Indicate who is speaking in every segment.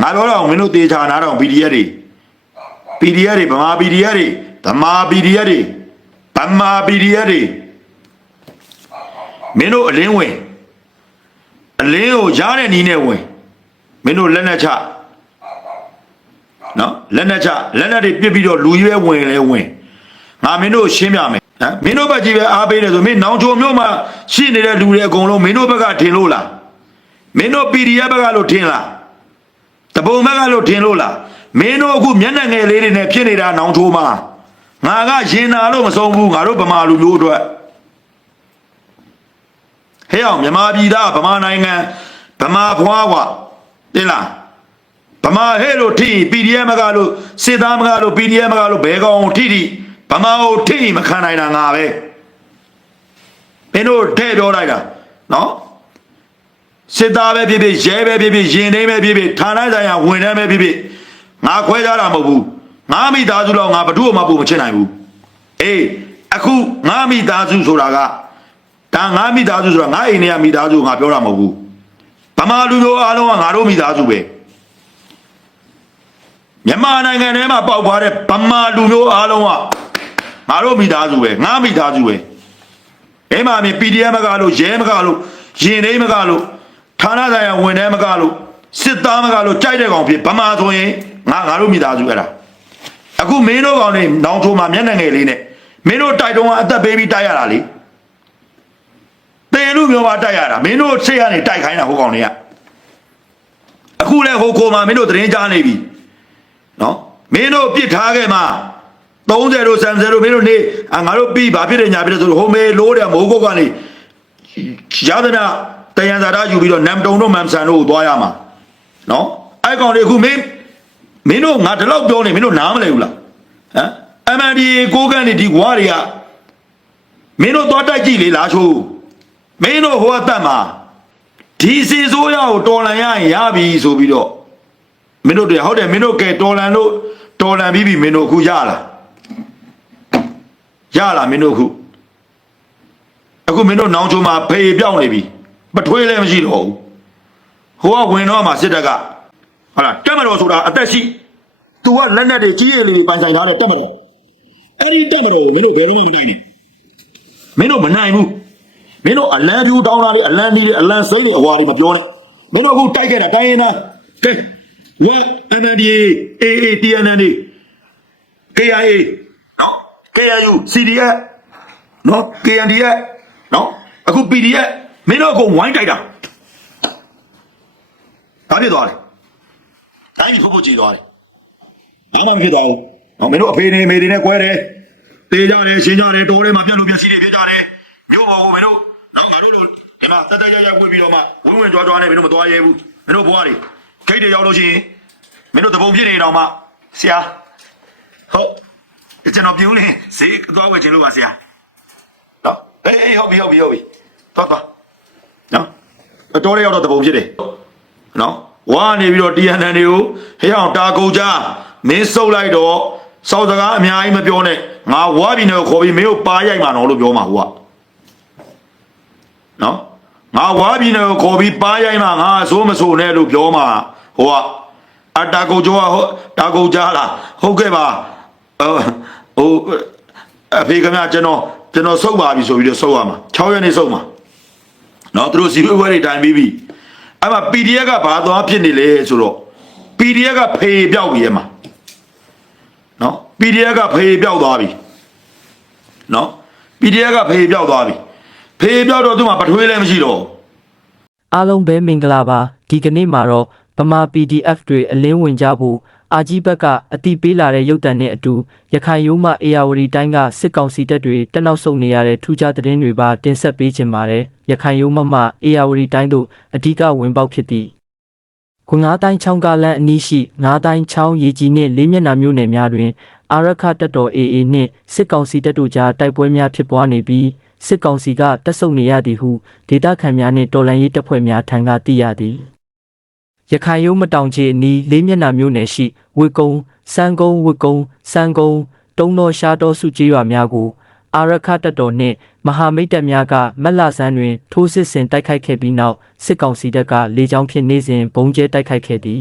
Speaker 1: ငါပြောတော့မင်းတို့တေချာနာတော့ PDF တွေ PDF တွေဗမာ PDF တွေဗမာ PDF တွေဗမာ PDF တွေမင်းတို့အလင်းဝင်အလင်းကိုရားတဲ့နီးနဲ့ဝင်မင်းတို့လက်နဲ့ချနော်လက်နဲ့ချလက်နဲ့တွေပြစ်ပြီးတော့လူရွယ်ဝင်လဲဝင်ငါမင်းတို့ရှင်းပြမယ်ဟမ်မင်းတို့ဘက်ကြီးပဲအားပေးတယ်ဆိုမင်းနောင်ချုံမျိုးမှာရှိနေတဲ့လူတွေအကုန်လုံးမင်းတို့ဘက်ကထင်လို့လားမင်းတို့ PDF ဘက်ကလို့ထင်လား တပုံဘက်ကလို့ထင်လို့လားမင်းတို့အခုမျက်နှာငယ်လေးတွေနဲ့ဖြစ်နေတာနောင်ထိုးမှာငါကရင်နာလို့မဆုံးဘူးငါတို့ဗမာလူမျိုးအတွက်ဟဲ့အောင်မြမပြည်သားဗမာနိုင်ငံဗမာဘွားကွာတင်လားဗမာဟဲ့လို့ထိ PDF မကလို့စစ်သားမကလို့ PDF မကလို့ဘဲကောင်ထိထိဗမာကိုထိမခံနိုင်တာငါပဲမင်းတို့ထဲ့ပြောလိုက်တာနော် စစ်သားပဲဖြစ်ဖြစ်ရဲပဲဖြစ်ဖြစ်ရင်နှိမ့်ပဲဖြစ်ဖြစ်ဌာနဆိုင်ရာဝန်ထမ်းပဲဖြစ်ဖြစ်ငါခွဲကြတာမဟုတ်ဘူးငါမိသားစုတော့ငါဘ누구မှပို့မချင်နိုင်ဘူးအေးအခုငါမိသားစုဆိုတာကဒါငါမိသားစုဆိုတာငါအိမ်ထဲကမိသားစုကိုငါပြောတာမဟုတ်ဘူးဗမာလူမျိုးအားလုံးကငါတို့မိသားစုပဲမြန်မာနိုင်ငံထဲမှာပေါက်သွားတဲ့ဗမာလူမျိုးအားလုံးကငါတို့မိသားစုပဲငါမိသားစုပဲအဲမှာမြင် PDF မကလို့ရဲမကလို့ရင်သိမ်းမကလို့ ဌာနဆိုင်ရာဝန်ထမ်းမကလို့စစ်သားမကလို့ကြိုက်တဲ့ကောင်ဖြစ်ဗမာဆိုရင်ငါငါတို့မိသားစုအဲ့ဒါအခုမင်းတို့ကောင်နေနောင်ထိုးမှာမျက်နှာငယ်လေးနဲ့မင်းတို့တိုက်တုံးကအသက်ပေးပြီးတိုက်ရတာလေတင်လူမျိုးပါတိုက်ရတာမင်းတို့စိတ်ကနေတိုက်ခိုင်းတာဟိုကောင်တွေကအခုလဲဟိုကိုမှာမင်းတို့သတင်းကြားနေပြီနော်မင်းတို့ပြစ်ထားခဲ့မှာ30တို့30တို့မင်းတို့နေအာငါတို့ပြီးဘာဖြစ်တယ်ညာဖြစ်တယ်ဆိုတော့ဟိုမေလို့တယ်မိုးကုတ်ကနေရသနာ တယံဇာတာယူပြီးတော့နမ်တုံတို့မမ်ဆန်တို့ကိုသွားရမှာနော်အဲ့ကောင်တွေအခုမင်းမင်းတို့ငါဒီလောက်ပြောနေမင်းတို့နားမလဲဘူးလားဟမ်အမှန်ဒီကိုကန်နေဒီဝါတွေကမင်းတို့သွားတိုက်ကြည့်လေလားချိုးမင်းတို့ဟိုအသက်မှာဒီစီဆိုးရကိုတော်လန်ရရင်ရပြီဆိုပြီးတော့မင်းတို့တွေဟုတ်တယ်မင်းတို့ကဲတော်လန်လို့တော်လန်ပြီးပြီမင်းတို့အခုရလားရလားမင်းတို့အခုအခုမင်းတို့နောင်ချုံမှာဖေးပြောင်းနေပြီ ပထွေးလည်းမရှိတော့ဘူးဟိုကဝင်တော့မှစစ်တပ်ကဟုတ်လားတက်မတော်ဆိုတာအသက်ရှိ तू ကလက်နက်တွေကြီးရည်လေးပိုင်ဆိုင်ထားတဲ့တက်မတော်အဲ့ဒီတက်မတော်ကိုမင်းတို့ဘယ်တော့မှမနိုင်နဲ့မင်းတို့မနိုင်ဘူးမင်းတို့အလံပြူတောင်းတာလေအလံဒီလေအလံစိမ့်တွေအဝါတွေမပြောနဲ့မင်းတို့အခုတိုက်ခဲ့တာတိုင်းရင်သားကဲဝက် NNDA AA TNN KIA နော် KIU CDF နော် KNDF နော်အခု PDF မင်းတို့အကုန်ဝိုင်းတိုက်တာဘာဖြစ်သွားလဲတိုင်းပြည်ဖုတ်ဖို့ကြည်သွားတယ်ဘာမှမဖြစ်သွားဘူးနော်မင်းတို့အဖေနေမေတွေနဲ့ကွဲတယ်တေးကြတယ်ရှင်းကြတယ်တိုးထဲမှာပြက်လို့ပြက်စီတွေဖြစ်ကြတယ်မြို့ပေါ်ကိုမင်းတို့နော်ငါတို့လိုဒီမှာတက်တက်ကြကြဝှေ့ပြီးတော့မှဝင်းဝင်းကြွားကြွားနဲ့မင်းတို့မသွားရဲဘူးမင်းတို့ဘွားတွေဂိတ်တွေရောက်လို့ရှိရင်မင်းတို့တပုံဖြစ်နေတော့မှဆရာဟုတ်ကျွန်တော်ပြုံးနေဈေးသွားဝယ်ခြင်းလို့ပါဆရာနော်အေးအေးဟုတ်ပြီဟုတ်ပြီဟုတ်ပြီသွားသွား နော်အတော်လေးရောက်တော့တပုံဖြစ်တယ်နော်ဝါနေပြီးတော့ TNN တွေကိုဟဲ့အောင်တာကုန်ကြမင်းစုပ်လိုက်တော့စောက်စကားအများကြီးမပြောနဲ့ငါဝါပြီနေကိုခေါ်ပြီးမင်းကိုပါရိုက်မှာတော့လို့ပြောမှာဟိုကနော်ငါဝါပြီနေကိုခေါ်ပြီးပါရိုက်မှာငါအစိုးမဆိုနဲ့လို့ပြောမှာဟိုကအတာကုန်ကြောဟိုတာကုန်ကြလားဟုတ်ကဲ့ပါဟိုဟိုအဖေကမြကျွန်တော်ကျွန်တော်စုပ်ပါပြီဆိုပြီးတော့စုပ်ရမှာ6ရက်နေစုပ်မှာ နော်သူတို့စီဝဲဝဲတွေတိုင်ပြီးပြီအဲ့မှာ PDF ကဘာသွားဖြစ်နေလဲဆိုတော့ PDF ကဖေပြောက်ပြီအဲ့မှာနော် PDF ကဖေပြောက်သွားပြီနော် PDF ကဖေပြောက်သွားပြီဖေပြောက်တော့သူ့မှာပထွေးလည်းမရှိတော့ဘူး
Speaker 2: အားလုံးပဲမင်္ဂလာပါဒီကနေ့မှာတော့ဗမာ PDF တွေအလင်းဝင်ကြဖို့ အာကြီးဘက်ကအတိပေးလာတဲ့ရုပ်တံနဲ့အတူရခိုင်ရိုးမအေယာဝတီတိုင်းကစစ်ကောင်စီတပ်တွေတက်နောက်ဆုတ်နေရတဲ့ထူးခြားသတင်းတွေပါတင်ဆက်ပေးခြင်းပါတယ်ရခိုင်ရိုးမမအေယာဝတီတိုင်းတို့အဓိကဝင်ပေါက်ဖြစ်သည့်ခွန်ငါးတိုင်းချောင်းကလန်အနီးရှိငါးတိုင်းချောင်းရေကြီးနှင့်လေးမျက်နှာမြို့နယ်များတွင်အာရခတပ်တော် AA နှင့်စစ်ကောင်စီတပ်တို့ကြားတိုက်ပွဲများဖြစ်ပွားနေပြီးစစ်ကောင်စီကတပ်ဆုတ်နေရသည်ဟုဒေသခံများနှင့်တော်လှန်ရေးတပ်ဖွဲ့များထံကသိရသည် ရခိုင်ရုံးမတောင်ချေအနီးလေးမျက်နှာမြို့နယ်ရှိဝစ်ကုန်းစန်းကုန်းဝစ်ကုန်းစန်းကုန်းတုံးတော်ရှားတော်စုကျေးရွာများကိုအာရခတပ်တော်နှင့်မဟာမိတ်တပ်များကမက်လာဆန်းတွင် ထိုးစစ်ဆင်တိုက်ခိုက်ခဲ့ပြီးနောက်စစ်ကောင်စီတပ်ကလေကြောင်းဖြင့်နေစဉ်ဘုံကျဲတိုက်ခိုက်ခဲ့သည်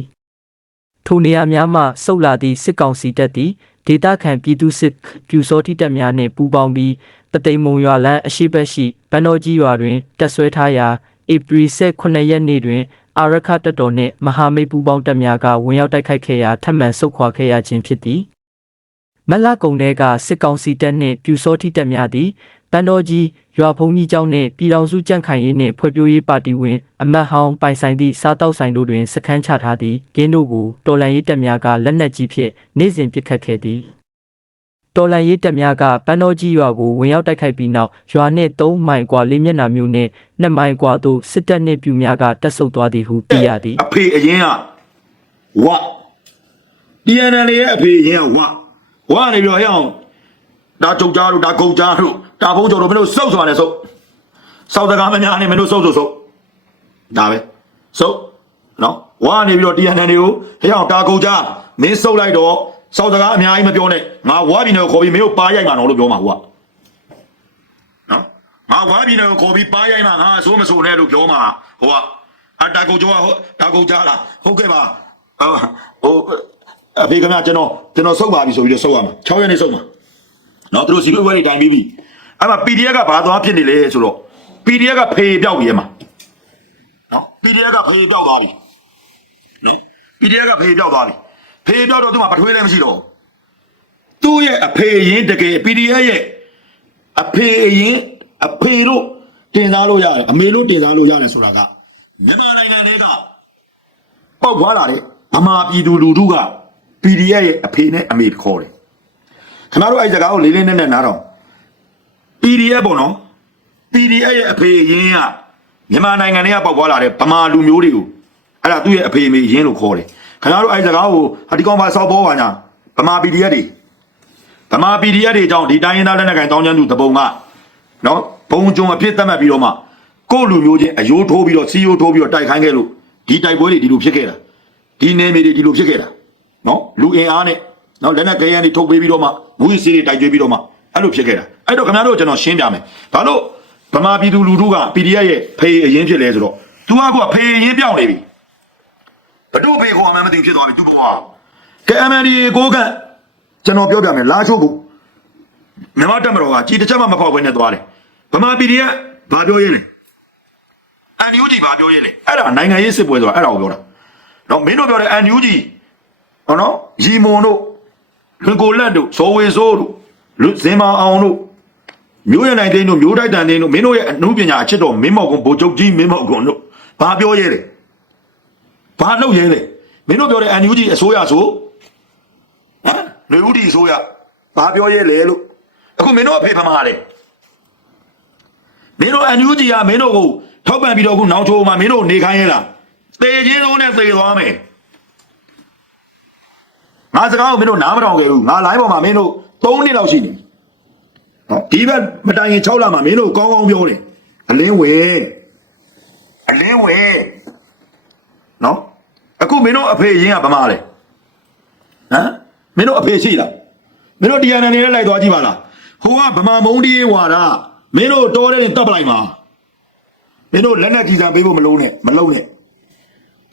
Speaker 2: ထိုနေရာများမှဆုတ်လာသည့်စစ်ကောင်စီတပ်သည်ဒေသခံပြည်သူစစ်ပြူစောတိတပ်များနှင့်ပူးပေါင်းပြီးတသိမ်မုံရွာလန်းအရှိတ်ဘက်ရှိဗန်တော်ကြီးရွာတွင်တပ်ဆွဲထားရာဧပြီ18ရက်နေ့တွင် အာရခတပ်တော်နှင့်မဟာမိတ်ပူးပေါင်းတပ်များကဝင်ရောက်တိုက်ခိုက်ခဲ့ရာထပ်မံဆုတ်ခွာခဲ့ရခြင်းဖြစ်သည်မက်လာကုံတဲကစစ်ကောင်စီတပ်နှင့်ပြူစောတိတပ်များသည်တန်တော်ကြီးရွာဖုံကြီးကျောင်းနှင့်ပြည်တော်စုကြန့်ခိုင်ရေးနှင့်ဖွဲ့ပြိုးရေးပါတီဝင်အမတ်ဟောင်းပိုင်ဆိုင်သည့်စားတောက်ဆိုင်တို့တွင်စခန်းချထားသည့်ကင်းတို့ကိုတော်လန်ရေးတပ်များကလက်နက်ကြီးဖြင့်နေ့စဉ်ပစ်ခတ်ခဲ့သည် တော်လန်ရေးတပ်များကပန်းတော်ကြီးရွာကိုဝင်ရောက်တိုက်ခိုက်ပြီးနောက်ရွာနှင့်၃မိုင်ကွာလေးမျက်နှာမျိုးနဲ့၂မိုင်ကွာသို့စစ်တပ်နှင့်ပြူများကတက်ဆုပ်သွားသည်ဟုသိရသည်
Speaker 1: အဖေအရင်ကဝါ DNL ရဲ့အဖေအရင်ကဝါဝါနေပြီးတော့ဟဲ့အောင်ဒါထုတ်ကြတို့ဒါကုန်ကြတို့ဒါဘုံကြော်တို့မင်းတို့စုပ်စွာနဲ့စုပ်စောက်တကားမများနဲ့မင်းတို့စုပ်စုပ်စုပ်ဒါပဲစုပ်နော်ဝါနေပြီးတော့ DNL တွေကိုဟဲ့အောင်ဒါကုန်ကြမင်းစုပ်လိုက်တော့ စောက်တကားအများကြီးမပြောနဲ့ငါဝါပြည်နယ်ကိုခေါ်ပြီးမင်းတို့ပါရိုက်မှာတော့လို့ပြောမှာဟိုကနော်ငါဝါပြည်နယ်ကိုခေါ်ပြီးပါရိုက်မှာငါအစိုးမစိုးနဲ့လို့ပြောမှာဟိုကအတာကုတ်ကျော်ဟိုဒါကုတ်ကြားလားဟုတ်ကဲ့ပါဟိုဟိုအဖေကမကျွန်တော်ကျွန်တော်စုပ်ပါပြီဆိုပြီးတော့စုပ်ရမှာ6ရက်နေ့စုပ်မှာနော်သူတို့စီလိုဝဲတွေတိုင်ပြီးပြီအဲ့မှာ PDF ကဘာသွားဖြစ်နေလဲဆိုတော့ PDF ကဖေးပြောက်ပြီအမနော် PDF ကဖေးပြောက်သွားပြီနော် PDF ကဖေးပြောက်သွားပြီ ဖေးပြောက်တော့သူမှပထွေးလည်းမရှိတော့ဘူးသူ့ရဲ့အဖေရင်တကယ် PDF ရဲ့အဖေရင်အဖေတို့တင်စားလို့ရတယ်အမေတို့တင်စားလို့ရတယ်ဆိုတာကမြန်မာနိုင်ငံတွေကပေါက်သွားလာတဲ့ဗမာပြည်သူလူထုက PDF ရဲ့အဖေနဲ့အမေခေါ်တယ်ခင်ဗျားတို့အဲ့စကားကိုလေးလေးနက်နက်နားတော့ PDF ပေါ့နော် PDF ရဲ့အဖေအရင်ကမြန်မာနိုင်ငံထဲကပေါက်သွားလာတဲ့ဗမာလူမျိုးတွေကိုအဲ့ဒါသူ့ရဲ့အဖေအမေအရင်လို့ခေါ်တယ် ခင်ဗျားတို့အဲ့စကားကိုဟာဒီကောင်ပါစောက်ပေါ်ပါညာဗမာ PDF တွေဗမာ PDF တွေအကြောင်းဒီတိုင်းရင်းသားလက်နက်ကိုင်တောင်းကျမ်းသူတပုံကနော်ဘုံကျုံအဖြစ်သတ်မှတ်ပြီးတော့မှကိုယ့်လူမျိုးချင်းအယိုးထိုးပြီးတော့စီယိုးထိုးပြီးတော့တိုက်ခိုင်းခဲ့လို့ဒီတိုက်ပွဲတွေဒီလိုဖြစ်ခဲ့တာဒီနေမြေတွေဒီလိုဖြစ်ခဲ့တာနော်လူအင်အားနဲ့နော်လက်နက်ခဲယမ်းတွေထုတ်ပေးပြီးတော့မှမူးယစ်ဆေးတွေတိုက်ကျွေးပြီးတော့မှအဲ့လိုဖြစ်ခဲ့တာအဲ့တော့ခင်ဗျားတို့ကျွန်တော်ရှင်းပြမယ်ဘာလို့ဗမာပြည်သူလူထုက PDF ရဲ့ဖေးအရင်ဖြစ်လဲဆိုတော့ तू ကကဖေးအရင်ပြောင်းနေပြီ ဘတို့ဖေးခေါ်မှမသိဖြစ်သွားပြီ तू ဘောကဲ MND ကိုကကျွန်တော်ပြောပြမယ်လာချို့ဘူးမြန်မာတက်မတော်ကကြည်တစ်ချက်မှမဖောက်ဘဲနဲ့သွားတယ်ဗမာ PDF ဘာပြောရင်းလဲအန်ယူဂျီဘာပြောရင်းလဲအဲ့ဒါနိုင်ငံရေးစစ်ပွဲဆိုတာအဲ့ဒါကိုပြောတာနော်မင်းတို့ပြောတဲ့အန်ယူဂျီဟောနော်ရီမွန်တို့လွန်ကိုလက်တို့ဇော်ဝေစိုးတို့လူစင်မအောင်တို့မျိုးရနိုင်သိန်းတို့မျိုးတိုက်တန်သိန်းတို့မင်းတို့ရဲ့အမှုပညာအချစ်တော်မင်းမောက်ကွန်ဗိုလ်ချုပ်ကြီးမင်းမောက်ကွန်တို့ဘာပြောရဲလဲ ဘာလုပ်ရဲလဲမင်းတို့ပြောတဲ့အန်ယူဂျီအစိုးရဆိုဟမ်လူဦးဒီအစိုးရဘာပြောရဲလဲလို့အခုမင်းတို့အဖေဖမလဲမင်းတို့အန်ယူဂျီကမင်းတို့ကိုထောက်ပံ့ပြီးတော့အခုနောင်ချိုးမှာမင်းတို့နေခိုင်းရလားတေချင်းလုံးနဲ့သေသွားမယ်ငါစကားကိုမင်းတို့နားမထောင်ခဲ့ဘူးငါ live ပေါ်မှာမင်းတို့3နှစ်လောက်ရှိနေနော်ဒီဘက်မတိုင်ရင်6လမှာမင်းတို့ကောင်းကောင်းပြောတယ်အလင်းဝဲအလင်းဝဲနော် အခုမင်းတို့အဖေရင်းကဗမာလဲဟမ်မင်းတို့အဖေရှိလားမင်းတို့တရားနယ်နဲ့လိုက်သွားကြည့်ပါလားဟိုကဗမာမုံတီးဝါတာမင်းတို့တော်တဲ့တပ်ပလိုက်မှာမင်းတို့လက်နဲ့ကြည်စံပေးဖို့မလုံးနဲ့မလုံးနဲ့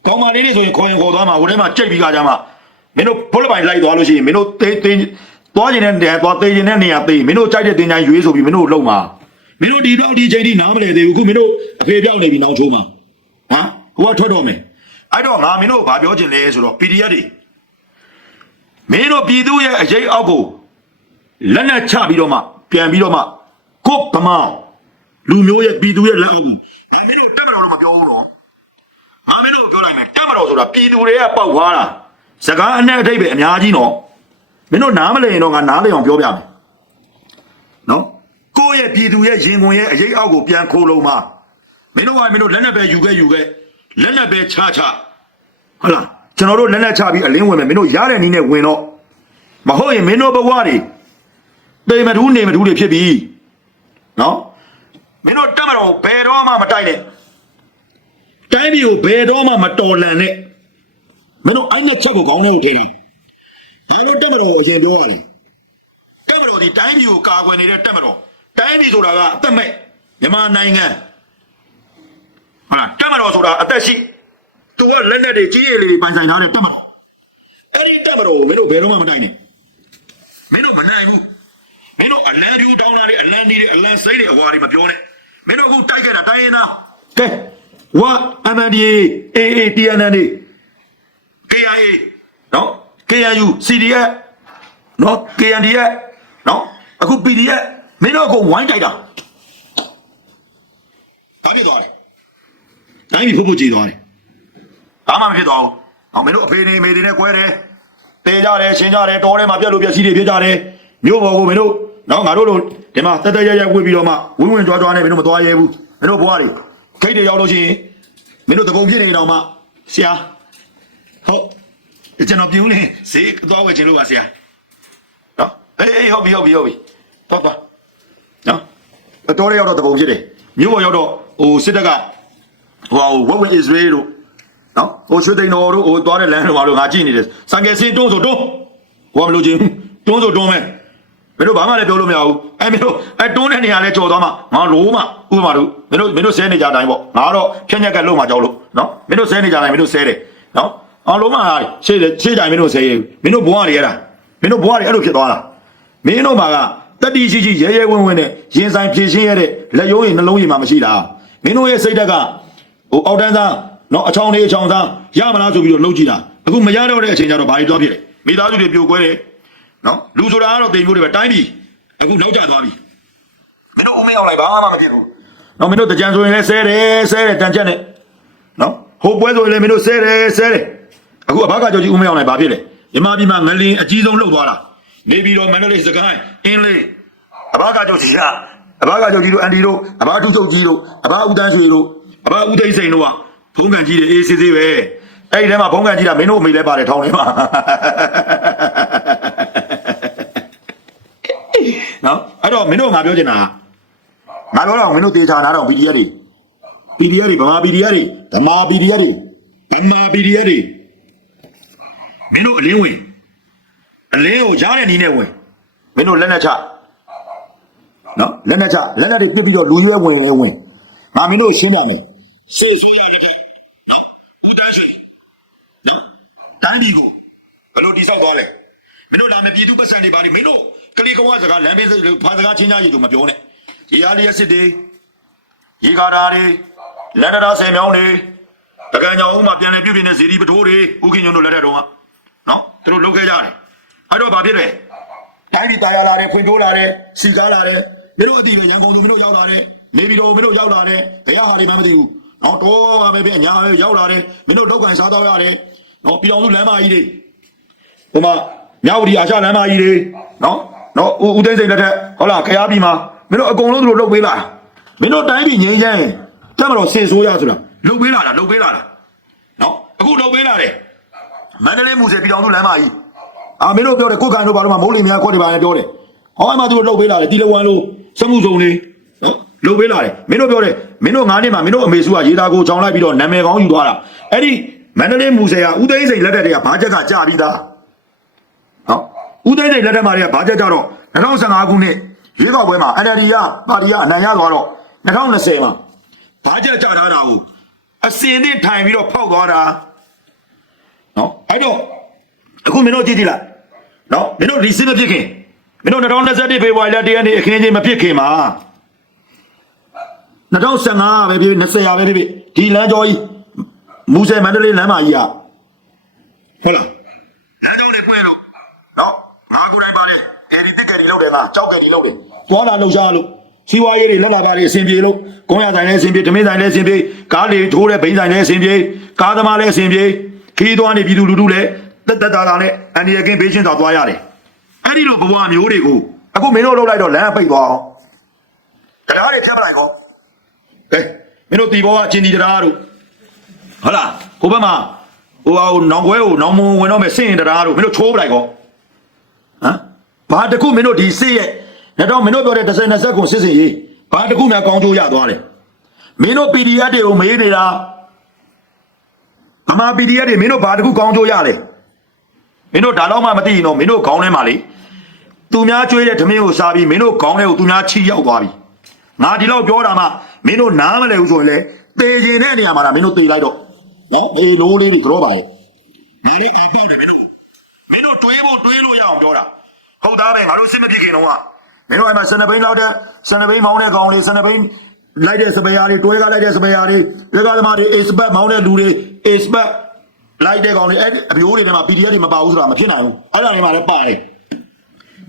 Speaker 1: ကောင်းမလေးတွေဆိုရင်ခေါ်ရင်ခေါ်သွားမှာဟိုထဲမှာကြိတ်ပြီးကြကြမှာမင်းတို့ဘုလပိုင်လိုက်သွားလို့ရှိရင်မင်းတို့တေးတေးသွားခြင်းနဲ့နေရာသွားတေးခြင်းနဲ့နေရာတေးမင်းတို့ကြိုက်တဲ့တင်ချိုင်းရွေးဆိုပြီးမင်းတို့လုံမှာမင်းတို့ဒီတော့ဒီချိန်ထိနားမလဲသေးဘူးခုမင်းတို့အဖေပြောက်နေပြီနောက်ချိုးမှာဟမ်ဟိုကထွက်တော့မယ် အဲ့တော့ငါမင်းတို့ဘာပြောချင်လဲဆိုတော့ PDF တွေမင်းတို့ပြည်သူရဲ့အရေးအောက်ကိုလက်နဲ့ချပြီးတော့မှပြန်ပြီးတော့မှကိုဗမာလူမျိုးရဲ့ပြည်သူရဲ့လက်အောက်ကိုဒါမင်းတို့တက်မတော်တော့မပြောဘူးနော်ငါမင်းတို့ကိုပြောလိုက်မယ်တက်မတော်ဆိုတာပြည်သူတွေကပောက်သွားတာစကားအနဲ့အထိပ်ပဲအများကြီးနော်မင်းတို့နားမလည်ရင်တော့ငါနားလည်အောင်ပြောပြမယ်နော်ကိုယ့်ရဲ့ပြည်သူရဲ့ရင်ခွင်ရဲ့အရေးအောက်ကိုပြန်ခိုးလုံးမှာမင်းတို့ကမင်းတို့လက်နဲ့ပဲယူခဲ့ယူခဲ့ လက်နဲ့ပဲချချဟုတ်လားကျွန်တော်တို့လက်နဲ့ချပြီးအလင်းဝင်မယ်မင်းတို့ရတဲ့နည်းနဲ့ဝင်တော့မဟုတ်ရင်မင်းတို့ဘဝတွေပေမထူးနေမထူးတွေဖြစ်ပြီနော်မင်းတို့တက်မတော်ဘယ်တော့မှမတိုက်နဲ့တိုင်းပြည်ကိုဘယ်တော့မှမတော်လန်နဲ့မင်းတို့အဲ့နဲ့ချက်ကိုခေါင်းထဲကိုထည့်တယ်ငါတို့တက်မတော်ကိုအရင်ပြောရလေတက်မတော်ဒီတိုင်းပြည်ကိုကာကွယ်နေတဲ့တက်မတော်တိုင်းပြည်ဆိုတာကအသက်မဲ့မြန်မာနိုင်ငံ ဟာတက်မတော်ဆိုတာအသက်ရှိသူကလက်လက်တွေကြီးရည်လေးတွေပိုင်ဆိုင်ထားတဲ့တက်မတော်မတော်မင်းတို့ဘယ်တော့မှမနိုင်နဲ့မင်းတို့မနိုင်ဘူးမင်းတို့အလံပြူတောင်းတာတွေအလံဒီတွေအလံစိမ့်တွေအဝါတွေမပြောနဲ့မင်းတို့အခုတိုက်ခဲ့တာတိုင်းရင်သားကဲဝါ MNDA AA TNN တွေ KIA နော် KNU CDF နော် KNDF နော်အခု PDF မင်းတို့အခုဝိုင်းတိုက်တာဘာဖြစ်သွားလဲ တိုင်းပြည်ဖုတ်ဖို့ကြည်သွားတယ်ဘာမှမဖြစ်သွားဘူးအောင်မင်းတို့အဖေနေမေတွေနဲ့ကွဲတယ်တေကြတယ်ရှင်းကြတယ်တောထဲမှာပြက်လို့ပြက်စီးတွေပြကြတယ်မြို့ပေါ်ကိုမင်းတို့နော်ငါတို့တို့ဒီမှာတက်တက်ရရဝှေ့ပြီးတော့မှဝင်းဝင်းကြွားကြွားနဲ့မင်းတို့မသွားရဲဘူးမင်းတို့ဘွားတွေခိတ်တွေရောက်လို့ရှိရင်မင်းတို့တပုံဖြစ်နေတော့မှဆရာဟုတ်ကျွန်တော်ပြုံးနေဈေးသွားဝယ်ခြင်းလို့ပါဆရာနော်အေးအေးဟုတ်ပြီဟုတ်ပြီဟုတ်ပြီသွားသွားနော်အတော်ရရောက်တော့တပုံဖြစ်တယ်မြို့ပေါ်ရောက်တော့ဟိုစစ်တပ်က ဟိုဝက်ဝက်အစ္စရေးတို့နော်ဟိုရွှေသိန်းတော်တို့ဟိုသွားတဲ့လမ်းတို့ဘာလို့ငါကြည့်နေတယ်စံကယ်စင်းတွန်းဆိုတွန်းဟိုမလို့ချင်းတွန်းဆိုတွန်းမယ်မင်းတို့ဘာမှလည်းပြောလို့မရဘူးအဲမင်းတို့အဲတွန်းတဲ့နေရာလဲကြော်သွားမှငါလိုးမှဥပမာတို့မင်းတို့မင်းတို့ဆဲနေကြတိုင်းပေါ့ငါတော့ဖြက်ညက်ကလုံးမှကြောက်လို့နော်မင်းတို့ဆဲနေကြတိုင်းမင်းတို့ဆဲတယ်နော်အောင်လုံးမှရှေ့ရှေ့တိုင်းမင်းတို့ဆဲရမင်းတို့ဘွားတွေရတာမင်းတို့ဘွားတွေအဲ့လိုဖြစ်သွားတာမင်းတို့မှာကတတိရှိရှိရဲရဲဝင်းဝင်းနဲ့ရင်ဆိုင်ဖြည့်ရှင်းရတဲ့လက်ရုံးရင်နှလုံးရင်မှမရှိတာမင်းတို့ရဲ့စိတ်ဓာတ်က ဟိုအောက်တန်းသားနော်အချောင်းလေးအချောင်းသားရမလားဆိုပြီးတော့လှုပ်ကြည့်တာအခုမရတော့တဲ့အချိန်ကျတော့ဘာကြီးသွားဖြစ်လဲမိသားစုတွေပြိုကွဲတယ်နော်လူဆိုတာကတော့တိမ်မျိုးတွေပဲတိုင်းပြီအခုနောက်ကျသွားပြီမင်းတို့အမေအောင်လိုက်ဘာမှမဖြစ်ဘူးနော်မင်းတို့တကြံဆိုရင်လည်းဆဲတယ်ဆဲတယ်တန်ချက်နဲ့နော်ဟိုပွဲဆိုရင်လည်းမင်းတို့ဆဲတယ်ဆဲတယ်အခုအဘကကြောင့်ကြီးဦးမေအောင်လိုက်ဘာဖြစ်လဲမြန်မာပြည်မှာငလင်အကြီးဆုံးလှုပ်သွားတာနေပြီးတော့မန္တလေးစကိုင်းအင်းလေးအဘကကြောက်ကြီးကအဘကကြောက်ကြီးတို့အန်ဒီတို့အဘထုချုပ်ကြီးတို့အဘဦးတန်းရွှေတို့ အဘဦးသိန်းစိန်တို့ကဘုံကန်ကြီးတွေအေးစစ်စစ်ပဲအဲ့ဒီထဲမှာဘုံကန်ကြီးကမင်းတို့အမေလည်းပါတယ်ထောင်းထဲမှာနော်အဲ့တော့မင်းတို့ငါပြောချင်တာငါပြောတော့မင်းတို့တေချာနာတော့ PDF တွေ PDF တွေဗမာ PDF တွေဓမ္မာ PDF တွေဗမာ PDF တွေမင်းတို့အလင်းဝင်အလင်းကိုရားတဲ့နီးနဲ့ဝင်မင်းတို့လက်နဲ့ချနော်လက်နဲ့ချလက်နဲ့တွေပြစ်ပြီးတော့လူရွယ်ဝင်လေဝင်ငါမင်းတို့ရှင်းပါမယ် ရှေ့ဆိုရတယ်နော်ခုတန်းရှိနော်တိုင်းဒီကိုဘယ်လိုတိဆောက်သွားလဲမင်းတို့လာမယ်ပြည်သူပတ်စံတွေပါလိမင်းတို့ကလေးကဝါစကားလမ်းဘေးဖာစကားချင်းကြားရည်တို့မပြောနဲ့ရေအားလျက်စစ်တွေရေကာတာတွေလက်နက်သားဆယ်မြောင်းတွေတကယ်ကြောင်ဦးမှာပြန်လည်ပြုပြင်တဲ့ဇီဒီပထိုးတွေဦးခင်ညွန့်တို့လက်ထက်တုန်းကနော်သူတို့လုပ်ခဲ့ကြတယ်အဲ့တော့ဘာဖြစ်လဲတိုင်းပြည်တာယာလာတယ်ဖွံ့ဖြိုးလာတယ်စီကားလာတယ်မင်းတို့အတီးပဲရန်ကုန်သူမင်းတို့ရောက်လာတယ်နေပြည်တော်မင်းတို့ရောက်လာတယ်ဘယ်ဟာတွေမှမသိဘူး နော်တော့ပါပဲပြညာပဲရောက်လာတယ်မင်းတို့လောက်ကန်စားတော့ရတယ်နော်ပြည်တော်စုလမ်းမကြီးတွေဟိုမှာမြောက်ဝတီအာရှလမ်းမကြီးတွေနော်နော်ဦးဦးသိန်းစိန်လက်ထက်ဟုတ်လားခရားပြည်မှာမင်းတို့အကုန်လုံးသူတို့လှုပ်ပေးလာတာမင်းတို့တိုင်းပြည်ငြိမ်းချမ်းရင်တက်မတော်စင်ဆိုးရဆိုတာလှုပ်ပေးလာတာလှုပ်ပေးလာတာနော်အခုလှုပ်ပေးလာတယ်မန္တလေးမူဆယ်ပြည်တော်စုလမ်းမကြီးအာမင်းတို့ပြောတယ်ကိုကန်တို့ဘာလို့မှမိုးလိမ်များခွက်တွေပါနဲ့ပြောတယ်ဟောအဲ့မှာသူတို့လှုပ်ပေးလာတယ်တီလဝမ်လို့စမှုစုံလေးနော် လှုပ်ပေးလာတယ်မင်းတို့ပြောတယ်မင်းတို့ငါးနှစ်မှာမင်းတို့အမေစုကရေသားကိုချောင်းလိုက်ပြီးတော့နာမည်ကောင်းယူသွားတာအဲ့ဒီမန္တလေးမူဆယ်ကဦးသိန်းစိန်လက်ထက်တည်းကဘာချက်ကကြာပြီးသားနော်ဦးသိန်းစိန်လက်ထက်မှာတည်းကဘာချက်ကြတော့2015ခုနှစ်ရွေးကောက်ပွဲမှာ NLD ကပါတီကအနိုင်ရသွားတော့2020မှာဘာချက်ကြထားတာကိုအစင်နဲ့ထိုင်ပြီးတော့ဖောက်သွားတာနော်အဲ့တော့အခုမင်းတို့ကြည့်ကြည့်လိုက်နော်မင်းတို့ဒီစစ်မဖြစ်ခင်မင်းတို့2021ဖေဖော်ဝါရီလ1ရက်နေ့အခင်းချင်းမဖြစ်ခင်မှာ 2015ပဲဖြစ်ဖြစ်20ရာပဲဖြစ်ဖြစ်ဒီလမ်းကြောကြီးမူဆယ်မန္တလေးလမ်းမကြီးอ่ะဟုတ်လားလမ်းကြောင်းတွေပွင့်လို့နော်ငါကိုယ်တိုင်ပါလေအဲဒီတစ်ကယ်ဒီလောက်တယ်လားကြောက်ကယ်ဒီလောက်တယ်သွားလာလှုပ်ရှားလို့စီးပွားရေးတွေလက်လာပါတွေအဆင်ပြေလို့ကုန်းရဆိုင်လည်းအဆင်ပြေဓမင်းဆိုင်လည်းအဆင်ပြေကားတွေထိုးတဲ့ဘိန်းဆိုင်လည်းအဆင်ပြေကားသမားလည်းအဆင်ပြေခီးသွားနေပြည်သူလူထုလည်းတက်တက်တာတာနဲ့အန်ဒီရကင်းဘေးချင်းသာသွားရတယ်အဲ့ဒီလိုဘဝမျိုးတွေကိုအခုမင်းတို့လှုပ်လိုက်တော့လမ်းပိတ်သွားအောင်တရားတွေဖြတ်မလိုက်ကော ကဲမင်းတို့တီဘောကအချင်းတီတရားတို့ဟုတ်လားဟိုဘက်မှာဟိုဟာဟိုနောင်ခွဲကိုနောင်မဝင်တော့မယ်စင့်ရင်တရားတို့မင်းတို့ချိုးပလိုက်ကောဟမ်ဘာတခုမင်းတို့ဒီစစ်ရဲ့တော့မင်းတို့ပြောတဲ့30 20ခုစစ်စင်ရေးဘာတခုများကောင်းကျိုးရသွားတယ်မင်းတို့ PDF တွေကိုမေးနေတာအမှ PDF တွေမင်းတို့ဘာတခုကောင်းကျိုးရလဲမင်းတို့ဒါတော့မှမသိရင်တော့မင်းတို့ခေါင်းထဲမှာလေသူများကျွေးတဲ့ဓမင်းကိုစားပြီးမင်းတို့ခေါင်းထဲကိုသူများချီရောက်သွားပြီငါဒီလောက်ပြောတာမှ မင်းတို့နားမလဲဘူးဆိုရင်လေတေကျင်တဲ့နေရာမှာဒါမင်းတို့တေလိုက်တော့နော်အေးလိုးလေးတွေကြောပါရဲ့ငါလည်းအပေါက်တယ်မင်းတို့မင်းတို့တွေးဖို့တွေးလို့ရအောင်ပြောတာဟုတ်သားပဲငါတို့စစ်မဖြစ်ခင်တော့ကမင်းတို့အဲ့မှာစနဘိန်းလောက်တဲ့စနဘိန်းမောင်းတဲ့ကောင်လေးစနဘိန်းလိုက်တဲ့စပယ်ယာတွေတွဲကားလိုက်တဲ့စပယ်ယာတွေတွဲကားသမားတွေအေစဘတ်မောင်းတဲ့လူတွေအေစဘတ်လိုက်တဲ့ကောင်လေးအဲ့အပြိုးတွေထဲမှာ PDF တွေမပါဘူးဆိုတာမဖြစ်နိုင်ဘူးအဲ့ဒါတွေမှာလည်းပါတယ်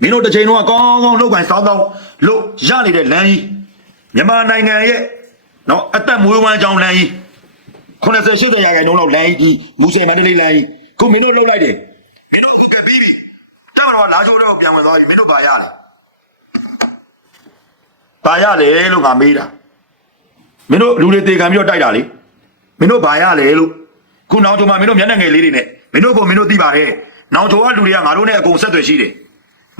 Speaker 1: မင်းတို့တစ်ချိန်လုံးကကောင်းကောင်းလောက်ကန်စောင်းစောင်းလို့ရနေတဲ့လမ်းကြီး မြန်မာနိုင်ငံရဲ့နော်အသက်မွေးဝမ်းကြောင်းလမ်းကြီး80 80ရာခိုင်နှုန်းလောက်လမ်းကြီးဒီမူဆယ်မန္တလေးလမ်းကြီးခုမင်းတို့လှုပ်လိုက်တယ်မင်းတို့ကပြီးပြီတောက်တော့လာချိုးတော့ပြန်ဝင်သွားပြီမင်းတို့ပါရတယ်ပါရလေလို့ငါမေးတာမင်းတို့လူတွေတေခံပြီးတော့တိုက်တာလေမင်းတို့ပါရလေလို့ခုနောင်ချိုမှာမင်းတို့မျက်နှာငယ်လေးတွေနဲ့မင်းတို့ကိုမင်းတို့သိပါတယ်နောင်ချိုကလူတွေကငါတို့နဲ့အကုန်ဆက်သွယ်ရှိတယ်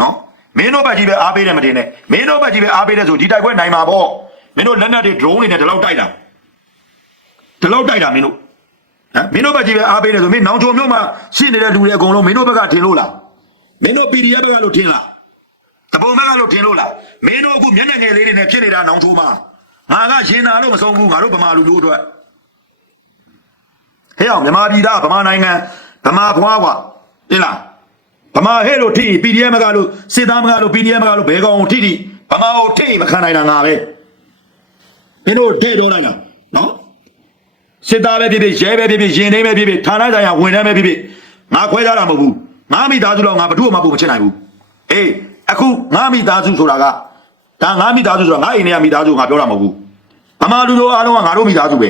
Speaker 1: နော် မင်းတို့ဘက်ကြီးပဲအားပေးတယ်မတင်နဲ့မင်းတို့ဘက်ကြီးပဲအားပေးတယ်ဆိုဒီတိုက်ပွဲနိုင်မှာပေါ့မင်းတို့လက်နက်တွေ drone တွေနဲ့ဒီလောက်တိုက်တာဒီလောက်တိုက်တာမင်းတို့ဟမ်မင်းတို့ဘက်ကြီးပဲအားပေးတယ်ဆိုမင်းနောင်ချုံမြို့မှာရှိနေတဲ့လူတွေအကုန်လုံးမင်းတို့ဘက်ကထင်လို့လားမင်းတို့ PDF ဘက်ကလို့ထင်လားတပုံဘက်ကလို့ထင်လို့လားမင်းတို့အခုမျက်နှာငယ်လေးတွေနဲ့ဖြစ်နေတာနောင်ချုံမှာငါကရင်နာလို့မဆုံးဘူးငါတို့ဗမာလူမျိုးအတွက်ဟဲ့အောင်မြန်မာပြည်သားဗမာနိုင်ငံဗမာဘွားကွာဟင်လား ဗမာဟဲ့လို့ထိ PDF မကလို့စစ်သားမကလို့ PDF မကလို့ဘဲကောင်ထိထိဗမာကိုထိမခံနိုင်တာငါပဲမင်းတို့ထဲတော့လိုက်လားနော်စစ်သားပဲဖြစ်ဖြစ်ရဲပဲဖြစ်ဖြစ်ရင်နှိမ့်ပဲဖြစ်ဖြစ်ဌာနဆိုင်ရာဝန်ထမ်းပဲဖြစ်ဖြစ်ငါခွဲကြတာမဟုတ်ဘူးငါမိသားစုတော့ငါဘ누구မှပုံမချင်နိုင်ဘူးအေးအခုငါမိသားစုဆိုတာကဒါငါမိသားစုဆိုတာငါအိမ်ထဲကမိသားစုငါပြောတာမဟုတ်ဘူးဗမာလူမျိုးအားလုံးကငါတို့မိသားစုပဲ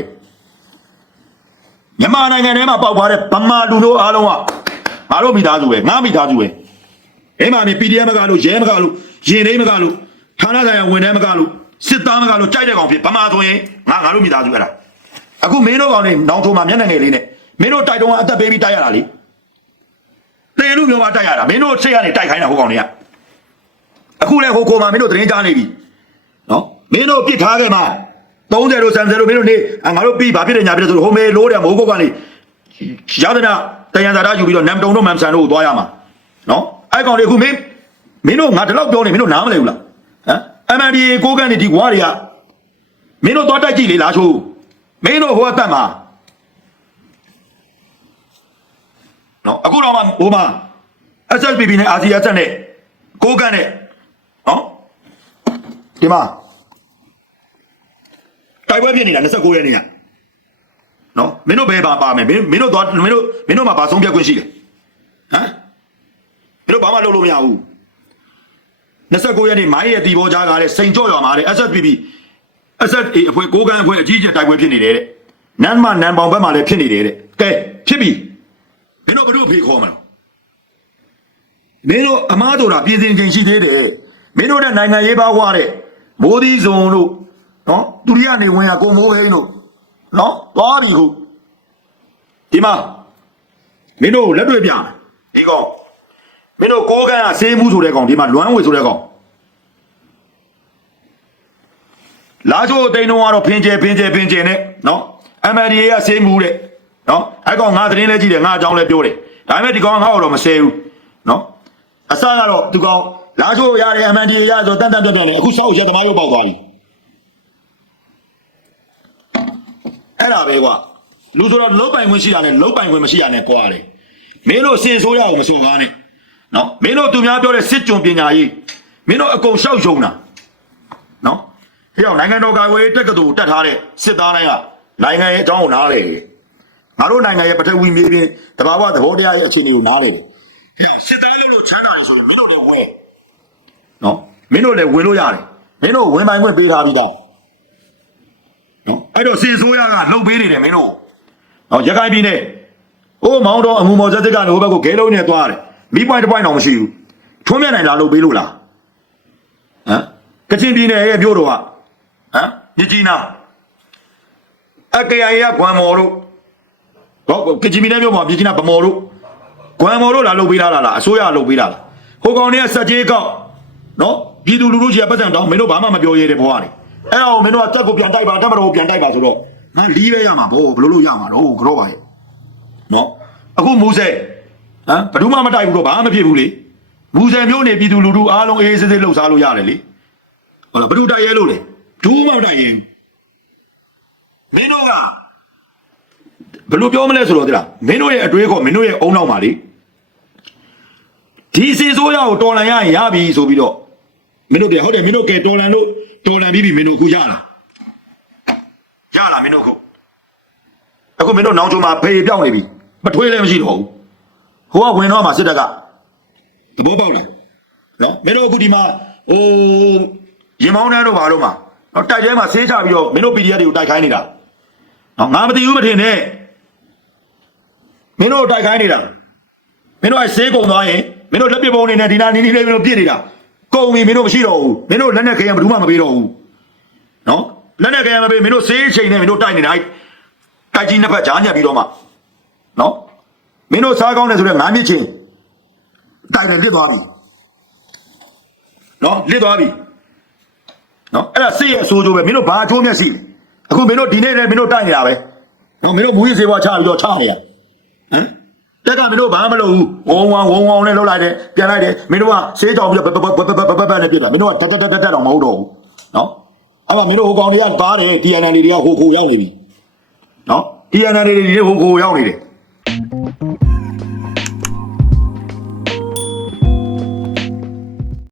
Speaker 1: မြန်မာနိုင်ငံထဲမှာပေါက်သွားတဲ့ဗမာလူမျိုးအားလုံးက ငါတို့မိသားစုပဲငါမိသားစုပဲအိမ်မှာနေ PDF မကလို့ရဲမကလို့ရင်နှိမ့်မကလို့ဌာနဆိုင်ရာဝန်ထမ်းမကလို့စစ်သားမကလို့ကြိုက်တဲ့ကောင်ဖြစ်ဗမာဆိုရင်ငါငါတို့မိသားစုအဲ့ဒါအခုမင်းတို့ကောင်နေနောင်ထုံမှာမျက်နှာငယ်လေးနဲ့မင်းတို့တိုက်တုံးကအသက်ပေးပြီးတိုက်ရတာလေတေလူမျိုးမှာတိုက်ရတာမင်းတို့စိတ်ကနေတိုက်ခိုင်းတာဟိုကောင်တွေကအခုလည်းဟိုကိုမှာမင်းတို့သတင်းကြားနေပြီနော်မင်းတို့ပြစ်ထားခဲ့မှာ30တို့30တို့မင်းတို့နေငါတို့ပြီးဘာဖြစ်တယ်ညာဖြစ်တယ်ဆိုဟိုမေလို့တယ်မိုးကုတ်ကနေရသနာ တယံသာရယူပြီးတော့နမ်တုံတို့မမ်ဆန်တို့ကိုသွားရမှာနော်အဲ့ကောင်တွေအခုမင်းမင်းတို့ငါဒီလောက်ပြောနေမင်းတို့နားမလဲဘူးလားဟမ် MND ကိုကနေဒီကွာတွေကမင်းတို့သွားတိုက်ကြည့်လေလားချိုးမင်းတို့ဟိုအသက်မှာနော်အခုတော့မှဟိုမှာ SSPP နဲ့ RCS နဲ့ကိုကန့်နဲ့နော်ဒီမှာတိုက်ပွဲဖြစ်နေတာ29ရက်နေ့က နော်မင်းတို့ဘယ်ပါပါမယ်မင်းမင်းတို့သွားမင်းတို့မင်းတို့မှာဘာဆုံးဖြတ်ခွင့်ရှိလဲဟမ်မင်းတို့ဘာမှလုပ်လို့မရဘူး29ရက်နေ့မိုင်းရဲ့တီဘောကြားကားတဲ့စိန်ကြော့ရွာမှာတဲ့ SSPP SSA အဖွဲ့ကိုကန်းအဖွဲ့အကြီးအကျယ်တိုက်ပွဲဖြစ်နေတယ်တဲ့နန်းမနန်းပေါင်ဘက်မှာလည်းဖြစ်နေတယ်တဲ့ကဲဖြစ်ပြီမင်းတို့ဘယ်လိုဖေးခေါ်မလဲမင်းတို့အမားတို့တာပြည်စင်ချိန်ရှိသေးတယ်မင်းတို့တဲ့နိုင်ငံရေးပါးွားတဲ့မိုးသီးစုံတို့နော်သူရိယနေဝင်ကကိုမိုးဟိန်းတို့ နော်သွားပြီခုဒီမှာမင်းတို့လက်တွေ့ပြမယ်ဒီကောင်မင်းတို့ကိုကန်းကဆေးမှုဆိုတဲ့ကောင်ဒီမှာလွမ်းဝေဆိုတဲ့ကောင်လာချိုအသိန်းတော့ကတော့ဖင်ကျဲဖင်ကျဲဖင်ကျဲနဲ့နော် MNDA ကဆေးမှုတဲ့နော်အဲ့ကောင်ငါသတင်းလဲကြည့်တယ်ငါအကြောင်းလဲပြောတယ်ဒါပေမဲ့ဒီကောင်ငါ့ကိုတော့မဆဲဘူးနော်အစကတော့ဒီကောင်လာချိုရတဲ့ MNDA ရဆိုတန်တန်တက်တက်နဲ့အခုစောက်ရက်သမားရုပ်ပေါက်သွားပြီ အဲ့ဒါပဲကွာလူဆိုတော့လုံးပိုင်ခွင့်ရှိတာနဲ့လုံးပိုင်ခွင့်မရှိတာနဲ့ကွာတယ်မင်းတို့စင်ဆိုးရအောင်မစွန်ကားနဲ့နော်မင်းတို့သူများပြောတဲ့စစ်ကြုံပညာရေးမင်းတို့အကုန်ရှောက်ယုံတာနော်ဟဲ့အောင်နိုင်ငံတော်ကာကွယ်ရေးတက္ကသိုလ်တက်ထားတဲ့စစ်သားတိုင်းကနိုင်ငံရဲ့အကြောင်းကိုနားလေတယ်ငါတို့နိုင်ငံရဲ့ပထဝီမြေပြင်တဘာဝသဘောတရားရဲ့အခြေအနေကိုနားလေတယ်ဟဲ့အောင်စစ်သားလို့လို့ချမ်းသာနေဆိုရင်မင်းတို့လည်းဝဲနော်မင်းတို့လည်းဝင်လို့ရတယ်မင်းတို့ဝင်ပိုင်ခွင့်ပေးထားပြီးသား နော်အဲ့တော့စီဆိုးရကလှုပ်ပေးနေတယ်မင်းတို့နော်ရခိုင်ပြည်နယ်အိုးမောင်းတော်အမှုမော်စက်တစ်ကနေဟိုဘက်ကိုဂဲလုံးနဲ့သွားတယ်မိပွိုင်းတစ်ပွိုင်းတော့မရှိဘူးထွန်းမြတ်နိုင်လားလှုပ်ပေးလို့လားဟမ်ကချင်ပြည်နယ်ရဲ့မြို့တော်ကဟမ်မြကြီးနာအကရရကွမ်မော်တို့ဟောကချင်ပြည်နယ်မြို့မှာမြကြီးနာဗမော်တို့ကွမ်မော်တို့လာလုပ်ပေးထားတာလားအစိုးရလုပ်ပေးတာလားဟိုကောင်တွေကစက်ကြီးကောက်နော်ပြည်သူလူထုကြီးကပတ်စံတောင်းမင်းတို့ဘာမှမပြောရဲတဲ့ဘဝနေ အဲ့ဒါကိုမင်းတို့ကတက်ကိုပြန်တိုက်ပါတက်မတော်ကိုပြန်တိုက်ပါဆိုတော့ငါလီးပဲရမှာဗောဘယ်လိုလုပ်ရမှာတော့ကြောပါရဲ့နော်အခုမူဆယ်ဟမ်ဘယ်သူမှမတိုက်ဘူးတော့ဘာမှမဖြစ်ဘူးလေမူဆယ်မျိုးနေပြည်သူလူထုအားလုံးအေးအေးဆေးဆေးလှုပ်ရှားလို့ရတယ်လေဟုတ်လားဘယ်သူတိုက်ရဲလို့လဲဒူးမောက်တိုက်ရင်မင်းတို့ကဘယ်လိုပြောမလဲဆိုတော့တိလားမင်းတို့ရဲ့အတွေးခေါ်မင်းတို့ရဲ့အုံနောက်ပါလေဒီစီဆိုးရကိုတော်လန်ရရင်ရပြီဆိုပြီးတော့ မင်းတို့ကဟုတ်တယ်မင်းတို့ကဲတော်လန်လို့တော်လန်ပြီးပြီမင်းတို့အခုရလားရလားမင်းတို့အခုအခုမင်းတို့နောင်ချုံမှာဖေးပြောင်းနေပြီမထွေးလည်းမရှိတော့ဘူးဟိုကဝင်တော့မှစစ်တပ်ကသဘောပေါက်လားနော်မင်းတို့အခုဒီမှာဟိုရင်မောင်းတန်းတို့ဘာတို့မှာနော်တိုက်ထဲမှာဆေးချပြီးတော့မင်းတို့ PDF တွေကိုတိုက်ခိုင်းနေတာနော်ငါမသိဘူးမထင်နဲ့မင်းတို့တိုက်ခိုင်းနေတာမင်းတို့အဲဆေးကုံသွားရင်မင်းတို့လက်ပစ်ပုံးနေနဲ့ဒီနာနီနီလေးမင်းတို့ပြစ်နေတာ ကုံပြီမင်းတို့မရှိတော့ဘူးမင်းတို့လက်နဲ့ခဲရဘယ်သူမှမပေးတော့ဘူးနော်လက်နဲ့ခဲရမပေးမင်းတို့ဆေးချိန်နဲ့မင်းတို့တိုက်နေတာတိုက်ကြီးနှစ်ဖက်ကြားညက်ပြီးတော့မှနော်မင်းတို့စားကောင်းတယ်ဆိုတော့ငါးမြစ်ချင်းတိုက်တယ်လစ်သွားပြီနော်လစ်သွားပြီနော်အဲ့ဒါဆေးရအဆိုးကျိုးပဲမင်းတို့ဘာအကျိုးမျက်ရှိလဲအခုမင်းတို့ဒီနေ့လည်းမင်းတို့တိုက်နေတာပဲနော်မင်းတို့မူကြီးစေဘွားချပြီးတော့ချနေရဟမ် တက်ကမင်းတို့ဘာမှမလုပ်ဘူးဝုံဝံဝုံဝံနဲ့လှုပ်လိုက်တယ်ပြန်လိုက်တယ်မင်းတို့ကဆေးကြောင်ပြီးတော့ဘဘဘဘဘဘဘနဲ့ပြစ်တာမင်းတို့ကတတတတတော့မဟုတ်တော့ဘူးနော်အဲ့မှာမင်းတို့ဟိုကောင်တွေကပါတယ် TNN တွေကဟိုခိုရောက်နေပြီနော် TNN တွေဟိုခိုရောက်နေတယ်